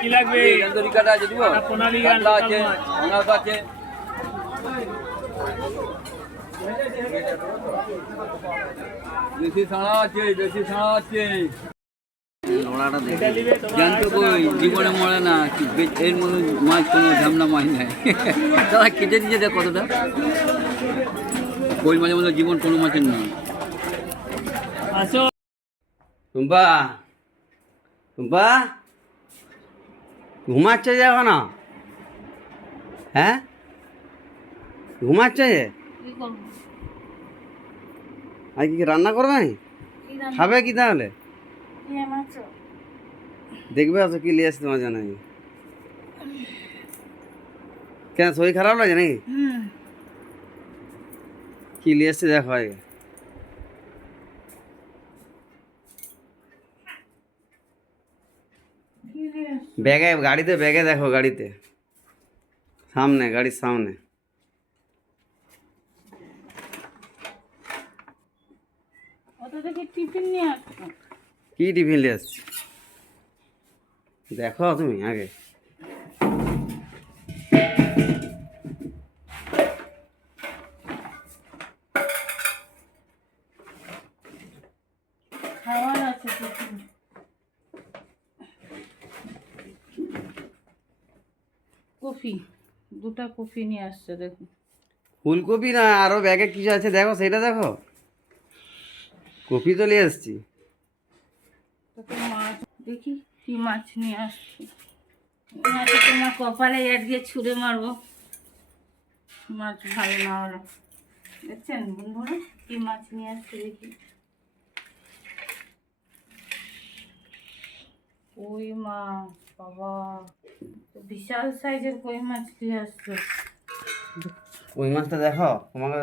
কি লাগবে? দেশি ছাড়া আছে, দেশি ছাড়া আছে। জ্যান্ত কই জীবনে মরে না, এর মধ্যে মাছ কোনো ঝামলা মাছ নাই। দাদা কেটে দিচ্ছে দেখ কতটা। কই মাঝে মধ্যে জীবন কোনো মাছের না। টুম্পা, টুম্পা ঘুমাচ্ছে যে এখনো? হ্যাঁ ঘুমাচ্ছে যে? আর কি রান্না করবে না? খাবে কি তাহলে? দেখবে আছো কি লিয়ে আসছে তোমার জানা নেই? কেন শরীর খারাপ লাগে নাকি? কি লিয়ে আসছে দেখো আগে। ব্যাগে, গাড়িতে ব্যাগে দেখো, গাড়িতে সামনে, গাড়ির সামনে। কি টিফিন নিয়ে আসছি দেখো তুমি আগে। কফি, দুটা কফি নিয়ে আসছে দেখুন। ফুলকপি না, আরো ব্যাগে কিছু আছে দেখো, সেটা দেখো। কপি তো নিয়ে এসছি। মাছ দেখি কি মাছ নিয়ে আসছে। তোমার কপালে আজকে ছুঁড়ে মারবো মাছ ভালো না হলে। দেখছেন বন্ধুরা কি মাছ নিয়ে আসছে দেখি। কই মাছ, বাবা বিশাল সাইজের কই মাছ নিয়ে আসছে। কই মাছটা দেখো, তোমাকে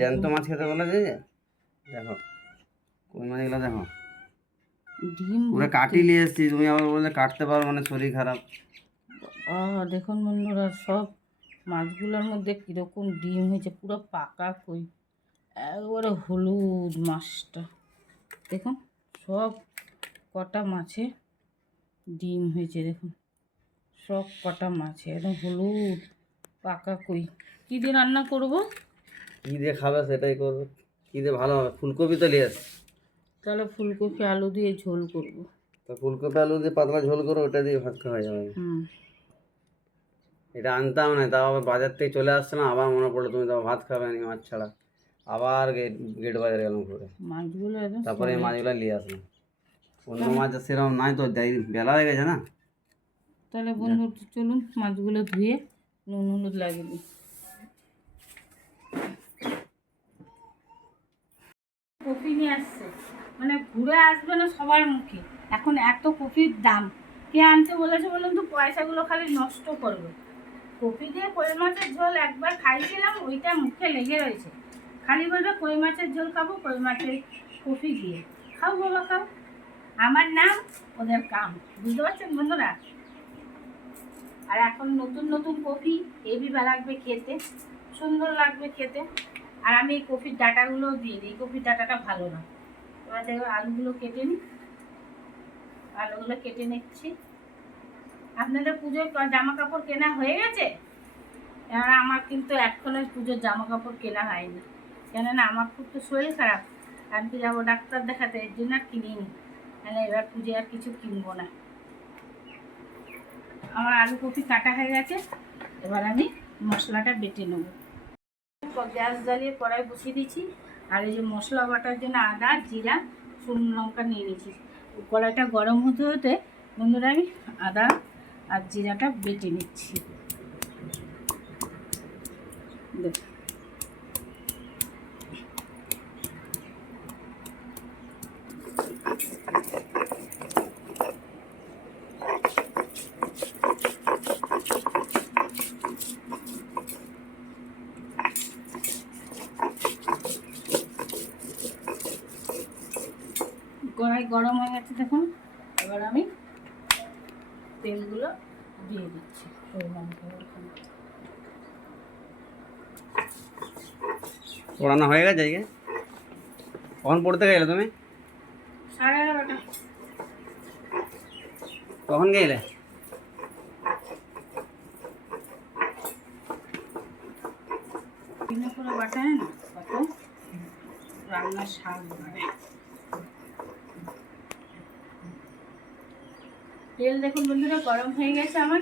জ্যান্ত মাছ খেতে বলেছে যে, দেখো কই মাছগুলো দেখো। ডিম পুরো কাটি নিয়ে এসছি, তুমি আবার বললে কাটতে পারো মানে শরীর খারাপ। দেখুন বন্ধুরা সব মাছগুলোর মধ্যে কীরকম ডিম হয়েছে, পুরো পাকা কই, একবারে হলুদ মাছটা দেখুন। সব কটা মাছে ডিম হয়েছে দেখুন, সব কটা মাছে একদম হলুদ পাকা কই। কী দিয়ে রান্না করব? কী দিয়ে খাবে সেটাই করবে, কী দিয়ে ভালো হবে। ফুলকপি তো নিয়ে এসছি, তাহলে ফুলকপি আলু দিয়ে ঝোল করব। তো ফুলকপি আলু দিয়ে পাতলা ঝোল করো, ওটা দিয়ে ভাত খাওয়া যাবে। এটা আনতাম না, তাও আবার বাজার থেকে চলে আসছে না, আবার মনে পড়লো তুমি তাও ভাত খাবে না মাছ ছাড়া। আবার গেট বাজারে গেলাম ঘুরে, মাছগুলো একদম তারপরে এই মাছগুলো নিয়ে আসলাম। অন্য মাছ সেরকম নাই তো, বেলা হয়ে গেছে না। তাহলে বন্ধু চলুন মাছগুলো ধুয়ে নুন হলুদ লাগিয়ে দিই। কপি নিয়ে আসছে মানে ঘুরে আসবে না সবার মুখে। এখন এত কপির দাম, কে আনতে বলেছে বলুন তো? পয়সাগুলো খালি নষ্ট করবে। কপি দিয়ে কই মাছের ঝোল একবার খাইছিলাম, ওইটা মুখে লেগে রয়েছে। খালি বলবে কই মাছের ঝোল খাবো, কই মাছের কপি দিয়ে খাও বাবা খাও। আমার নাম ওদের কাম, বুঝতে পারছেন বন্ধুরা? আর এখন নতুন নতুন কপি হেভি লাগবে খেতে, সুন্দর লাগবে খেতে। আর আমি এই কপির ডাঁটাগুলোও দিয়ে দিই, কপির ডাঁটাটা ভালো না। এবার দেখো আলুগুলো কেটে নিই, আলুগুলো কেটে নিচ্ছি। আপনাদের পুজোর জামা কাপড় কেনা হয়ে গেছে? এবার আমার কিন্তু এখনো পুজোর জামা কাপড় কেনা হয়নি, কেননা আমার খুব তো শরীর খারাপ। আমি তো যাবো ডাক্তার দেখাতে, এর জন্য আর কিনিনি। তাহলে এবার পুজো আর কিছু কিনবো না। আমার আলু কপি কাটা হয়ে গেছে, এবার আমি মশলাটা বেটে নেব। গ্যাস জ্বালিয়ে কড়াই বসিয়ে দিয়েছি, আর এই যে মশলা বাটার জন্য আদা জিরা শুকনো লঙ্কা নিয়ে নিয়েছি। কড়াইটা গরম হতে হতে বন্ধুরা আমি আদা আর জিরাটা বেটে নিচ্ছি। দেখ কড়াই গরম হয়ে গেছে দেখুন। এবার আমি তেলগুলো দিয়ে দিচ্ছি পরিমাণ করে। পড়ানো হয়ে গেছে? কখন পড়তে গেলে তুমি? 11:30। কখন গেলে? কিনে করে বাটায় না কত রান্নার স্বাদ বাড়ে। তেল দেখুন বন্ধুরা গরম হয়ে গেছে আমার,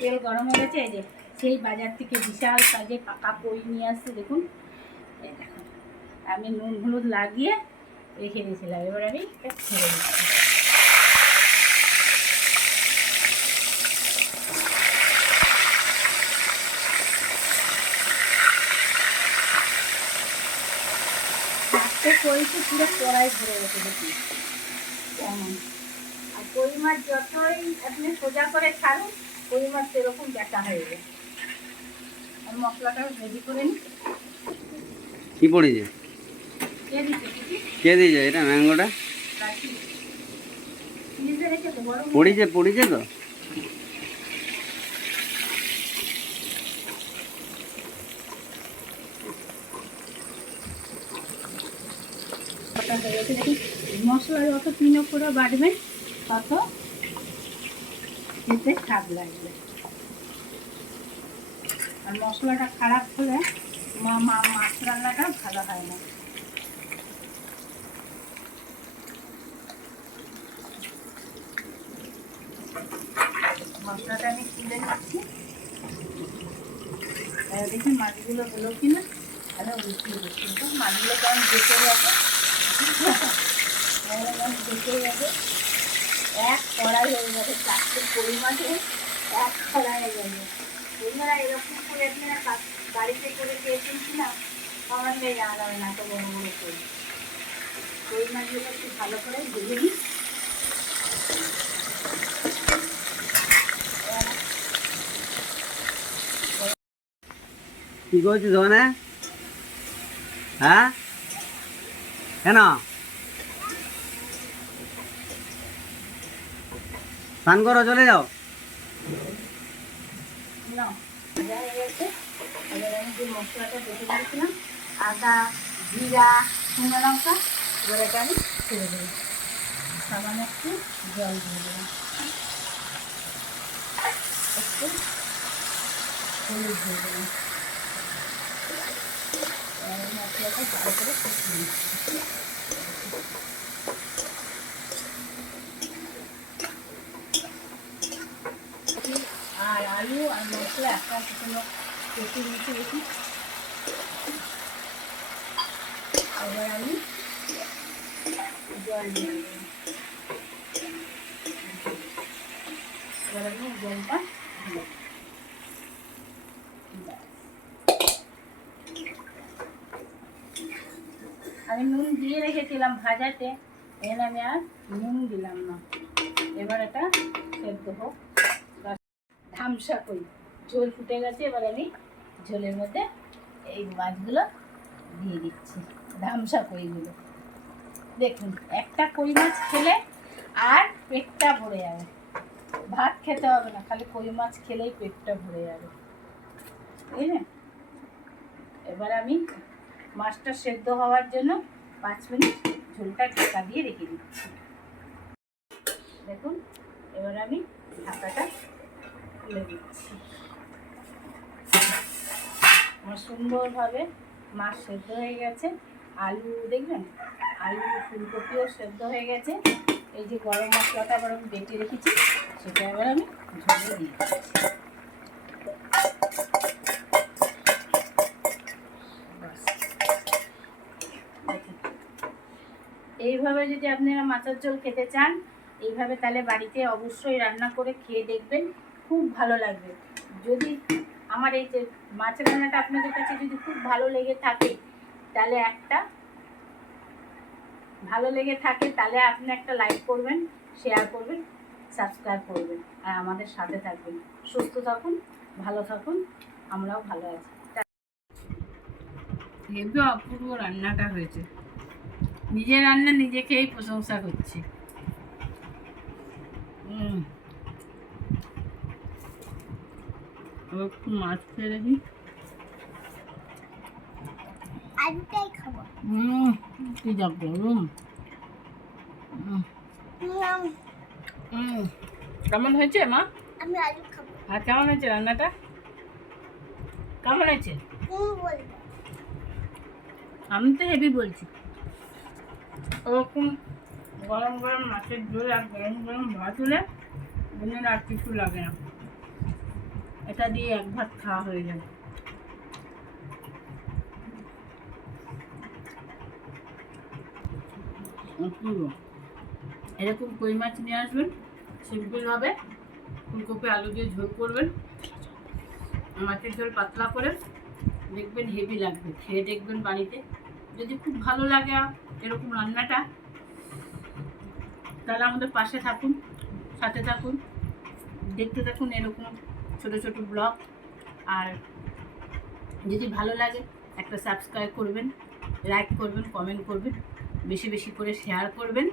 তেল গরম হয়ে গেছে। এই যে সেই বাজার থেকে বিশাল সাইজে পাকা পই নিয়ে আসছে দেখুন, এই দেখুন আমি নুন হলুদ লাগিয়ে রেখে দিয়েছিলাম। এবার আমি এটা ছেড়ে দিচ্ছি। চারটে কইতে পুরো কড়াই ভরে গেছে দেখুন কেমন। আর কই মাছ যতই আপনি সোজা করে ছাড়ুন, কই মাছ সেরকম ব্যাটা হয়ে যায়। আর মশলাটা রেডি করে নিই। কি পড়েছে? কে দিচ্ছে দিদি? কে দিয়েছে এটা ম্যাঙ্গোটা? রাখি ফ্রিজে রেখে তো গরম পড়েছে পড়েছে তো। কটা হয়ে গেছে দেখুন। মশলা যত পিনো করে বাটবেন তত খেতে স্বাদ লাগবে। আর মশলাটা খারাপ হলে মাছ রান্নাটা ভালো হয় না। মশলাটা আমি তুলে নিচ্ছি। দেখি মাছগুলো হলো কিনা। আরো উঠিয়ে দিচ্ছি মাছগুলো কেমন দেখে গেছে, দেখে গেছে। এক কড়াই হয়ে গেছে, চারটে কই মাছে এক কড়াই হয়ে গেছে। বন্ধুরা এরকম করে আপনারা বাড়িতে করে খেয়েছেন কিনা আমার মেয়ে জানা যাবে না। এত বড় বড় কই মাছগুলো একটু ভালো করে ভেজে নিই। কি করছিস ওখানে? হ্যাঁ কেন? স্নান করো, চলে যাও। না ভাজা হয়ে গেছে। এবার আমি যে মশলাটা বেটে দিয়েছিলাম আদা জিরা শুকনো লঙ্কা, এবার এটা আমি ছেড়ে দেবো। সামান্য একটু জল দিয়ে দেবো, একটু হলুদ দিয়ে দেবো। মশলাটা ভালো করে কষিয়ে নিচ্ছি। আর আলু আর মশলা একটা শুকনো কষিয়ে নিচ্ছি দেখি। এবার আমি জল দিয়ে দেবো। এবার আমি জলটা দিলাম। আমি নুন দিয়ে রেখেছিলাম ভাজাতে, এখানে আমি আর নুন দিলাম না। এবার এটা সেদ্ধ হোক। ধামসা কই ঝোল ফুটে গেছে। এবার আমি ঝোলের মধ্যে এই মাছগুলো দিয়ে দিচ্ছি, ধামসা কইগুলো। দেখুন একটা কই মাছ খেলে আর পেটটা ভরে যাবে, ভাত খেতে হবে না, খালি কই মাছ খেলেই পেটটা ভরে যাবে, বুঝলেন? এবার আমি মাছটা সেদ্ধ হওয়ার জন্য 5 মিনিট ঝোলটা ঢাকা দিয়ে রেখে দিচ্ছি। দেখুন এবার আমি ঢাকাটা খুলে দিচ্ছি। আমার সুন্দরভাবে মাছ সেদ্ধ হয়ে গেছে। আলু দেখবেন, আলু ফুলকপিও সেদ্ধ হয়ে গেছে। এই যে গরম মশলাটা আবার আমি বেটে রেখেছি সেটা এবার আমি ঝোলে দিয়ে দিচ্ছি। এইভাবে যদি আপনারা মাছের ঝোল খেতে চান, এইভাবে তাহলে বাড়িতে অবশ্যই রান্না করে খেয়ে দেখবেন, খুব ভালো লাগবে। যদি আমার এই যে মাছ রান্নাটা আপনাদের কাছে যদি খুব ভালো লেগে থাকে তাহলে আপনি একটা লাইক করবেন, শেয়ার করবেন, সাবস্ক্রাইব করবেন আর আমাদের সাথে থাকবেন। সুস্থ থাকুন, ভালো থাকুন, আমরাও ভালো আছি। হেবি অপূর্ব রান্নাটা হয়েছে। নিজের রান্না নিজে খেয়েই প্রশংসা করছি। একটু মাছ খেয়ে দেখি। আলুটাই খাবো। কি যা গরম। কেমন হয়েছে মা? আমি আলু খাবো। আর কেমন হয়েছে রান্নাটা? কেমন হয়েছে? তুমি বলবে। আমি তো হেভি বলছি। ওরকম গরম গরম মাছের ঝোল আর গরম গরম ভাত হলে দিনের আর কিছু লাগে না, এটা দিয়ে এক ভাত খাওয়া হয়ে যাবে। অপূর্ব। এরকম কই মাছ নিয়ে আসবেন, সিম্পলভাবে ফুলকপি আলু দিয়ে ঝোল করবেন, মাছের ঝোল পাতলা করে, দেখবেন হেভি লাগবে। খেয়ে দেখবেন বাড়িতে, যদি খুব ভালো লাগে এরকম রান্নাটা, তাহলে আমাদের পাশে থাকুন, সাথে থাকুন, দেখতে থাকুন এরকম ছোট ছোট ব্লগ। আর যদি ভালো লাগে একটা সাবস্ক্রাইব করবেন, লাইক করবেন, কমেন্ট করবেন, বেশি বেশি করে শেয়ার করবেন।